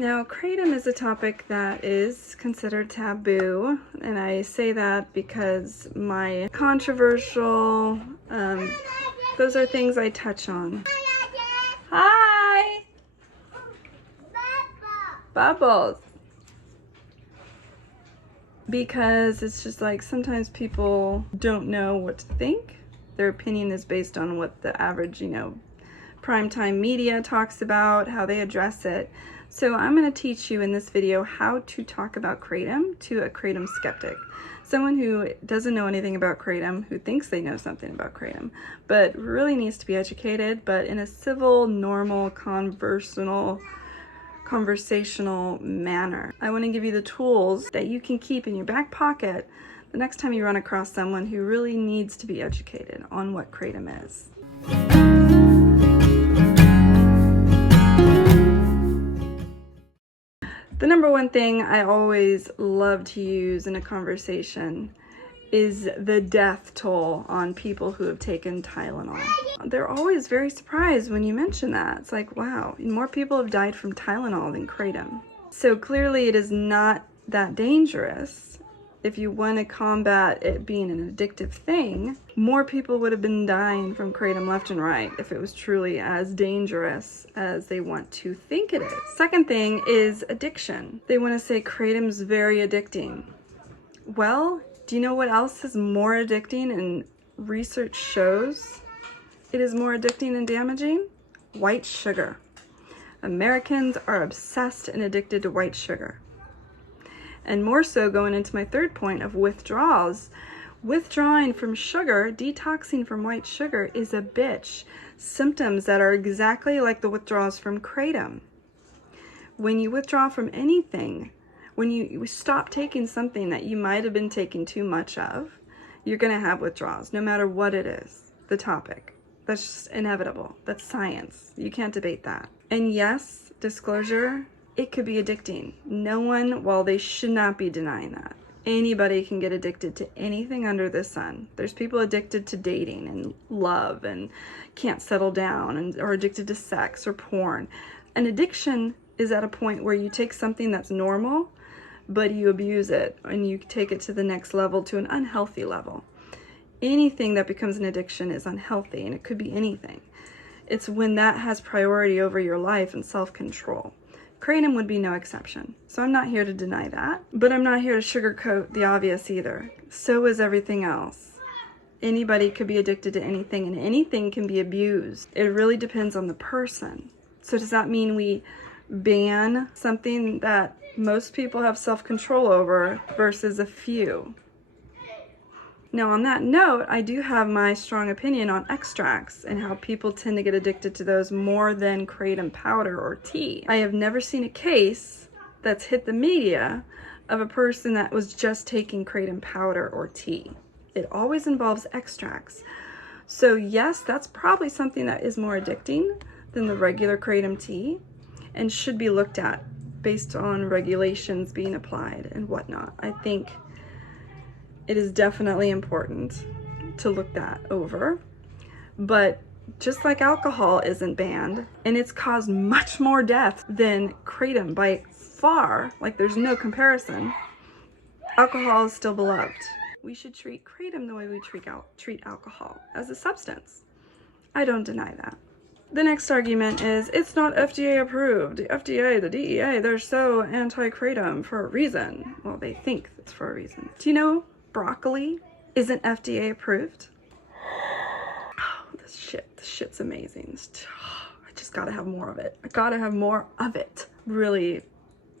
Now, kratom is a topic that is considered taboo, and I say that because my controversial, those are things I touch on. Hi! Bubbles! Because it's just like sometimes people don't know what to think. Their opinion is based on what the average, primetime media talks about, how they address it. So I'm going to teach you in this video how to talk about kratom to a kratom skeptic. Someone who doesn't know anything about kratom, who thinks they know something about kratom, but really needs to be educated, but in a civil, normal, conversational manner. I want to give you the tools that you can keep in your back pocket the next time you run across someone who really needs to be educated on what kratom is. The number one thing I always love to use in a conversation is the death toll on people who have taken Tylenol. They're always very surprised when you mention that. It's like, wow, more people have died from Tylenol than kratom. So clearly it is not that dangerous. If you want to combat it being an addictive thing, more people would have been dying from kratom left and right if it was truly as dangerous as they want to think it is. Second thing is addiction. They want to say kratom's very addicting. Well, do you know what else is more addicting and research shows it is more addicting and damaging? White sugar. Americans are obsessed and addicted to white sugar. And more so going into my third point of withdrawals. Withdrawing from sugar, detoxing from white sugar is a bitch. Symptoms that are exactly like the withdrawals from kratom. When you withdraw from anything, when you stop taking something that you might have been taking too much of, you're going to have withdrawals, no matter what it is, the topic. That's just inevitable. That's science. You can't debate that. And yes, disclosure, it could be addicting. No one, well, they should not be denying that. Anybody can get addicted to anything under the sun. There's people addicted to dating and love and can't settle down and are addicted to sex or porn. An addiction is at a point where you take something that's normal, but you abuse it and you take it to the next level, to an unhealthy level. Anything that becomes an addiction is unhealthy, and it could be anything. It's when that has priority over your life and self-control. Kratom would be no exception. So I'm not here to deny that, but I'm not here to sugarcoat the obvious either. So is everything else. Anybody could be addicted to anything, and anything can be abused. It really depends on the person. So does that mean we ban something that most people have self-control over versus a few? Now, on that note, I do have my strong opinion on extracts and how people tend to get addicted to those more than kratom powder or tea. I have never seen a case that's hit the media of a person that was just taking kratom powder or tea. It always involves extracts. So yes, that's probably something that is more addicting than the regular kratom tea and should be looked at based on regulations being applied and whatnot. I think it is definitely important to look that over. But just like alcohol isn't banned, and it's caused much more death than kratom by far, like there's no comparison, alcohol is still beloved. We should treat kratom the way we treat alcohol, as a substance. I don't deny that. The next argument is, it's not FDA approved. The FDA, the DEA, they're so anti-kratom for a reason. Well, they think it's for a reason. Do you know broccoli isn't FDA approved? Oh, this shit's amazing. I just gotta have more of it. I gotta have more of it. Really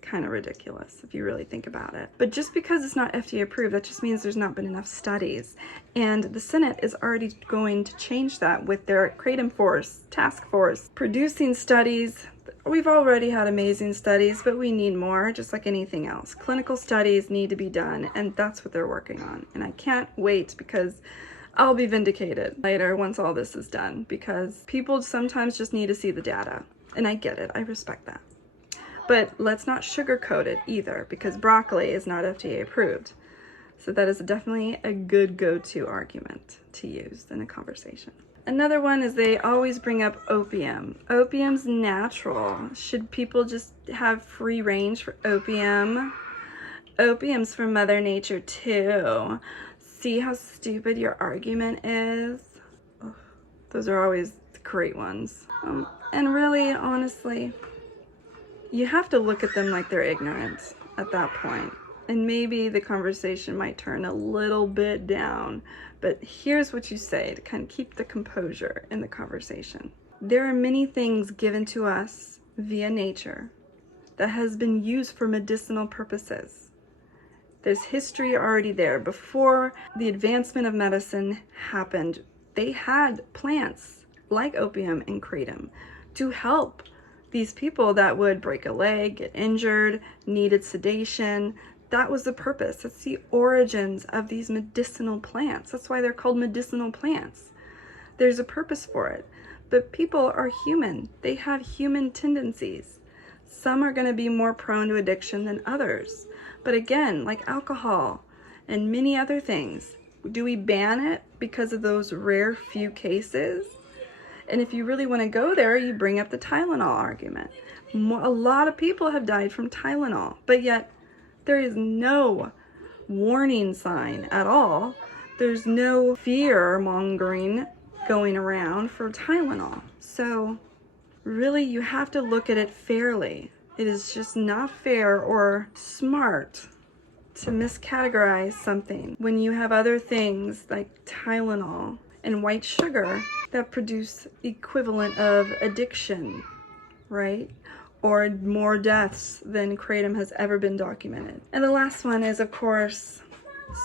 kind of ridiculous if you really think about it. But just because it's not FDA approved, that just means there's not been enough studies. And the Senate is already going to change that with their Kratom Force, task force, producing studies. We've already had amazing studies, but we need more, just like anything else. Clinical studies need to be done, and that's what they're working on. And I can't wait, because I'll be vindicated later once all this is done, because people sometimes just need to see the data. And I get it, I respect that. But let's not sugarcoat it either, because broccoli is not FDA approved. So that is definitely a good go-to argument to use in a conversation. Another one is they always bring up opium. Opium's natural. Should people just have free range for opium? Opium's from Mother Nature too. See how stupid your argument is? Ugh, those are always the great ones. And really, honestly, you have to look at them like they're ignorant at that point. And maybe the conversation might turn a little bit down. But here's what you say to kind of keep the composure in the conversation. There are many things given to us via nature that has been used for medicinal purposes. There's history already there. Before the advancement of medicine happened, they had plants like opium and kratom to help these people that would break a leg, get injured, needed sedation. That was the purpose. That's the origins of these medicinal plants. That's why they're called medicinal plants. There's a purpose for it. But people are human. They have human tendencies. Some are going to be more prone to addiction than others. But again, like alcohol and many other things, do we ban it because of those rare few cases? And if you really want to go there, you bring up the Tylenol argument. A lot of people have died from Tylenol, but yet there is no warning sign at all. There's no fear mongering going around for Tylenol. So really, you have to look at it fairly. It is just not fair or smart to miscategorize something when you have other things like Tylenol and white sugar that produce equivalent of addiction, right? Or more deaths than kratom has ever been documented. And the last one is, of course,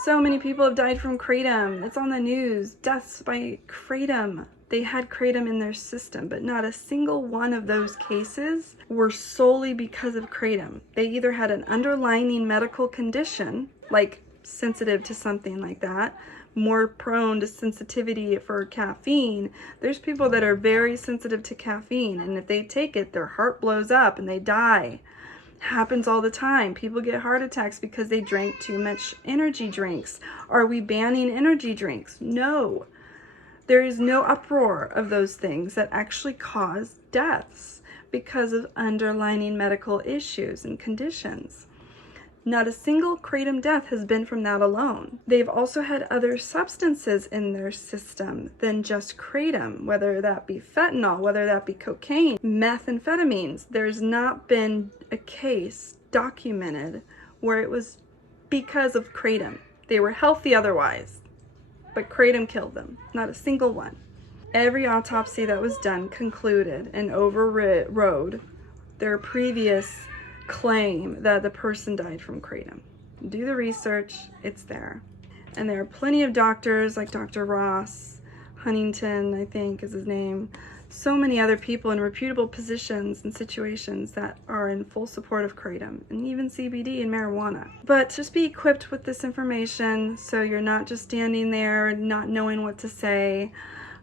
so many people have died from kratom. It's on the news, deaths by kratom. They had kratom in their system, but not a single one of those cases were solely because of kratom. They either had an underlying medical condition, like sensitive to something like that, more prone to sensitivity for caffeine. There's people that are very sensitive to caffeine, and if they take it, their heart blows up and they die. Happens all the time. People get heart attacks because they drank too much energy drinks. Are we banning energy drinks? No. There is no uproar of those things that actually cause deaths because of underlying medical issues and conditions. Not a single kratom death has been from that alone. They've also had other substances in their system than just kratom, whether that be fentanyl, whether that be cocaine, methamphetamines. There's not been a case documented where it was because of kratom. They were healthy otherwise, but kratom killed them. Not a single one. Every autopsy that was done concluded and overrode their previous claim that the person died from kratom. Do the research, it's there. And there are plenty of doctors like Dr. Ross Huntington, I think is his name, so many other people in reputable positions and situations that are in full support of kratom, and even CBD and marijuana. But just be equipped with this information so you're not just standing there not knowing what to say.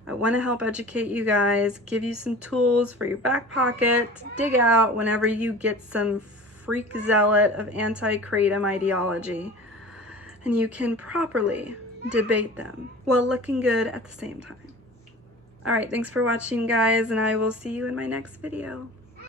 I want to help educate you guys, give you some tools for your back pocket to dig out whenever you get some freak zealot of anti-kratom ideology, and you can properly debate them while looking good at the same time. All right, thanks for watching, guys, and I will see you in my next video.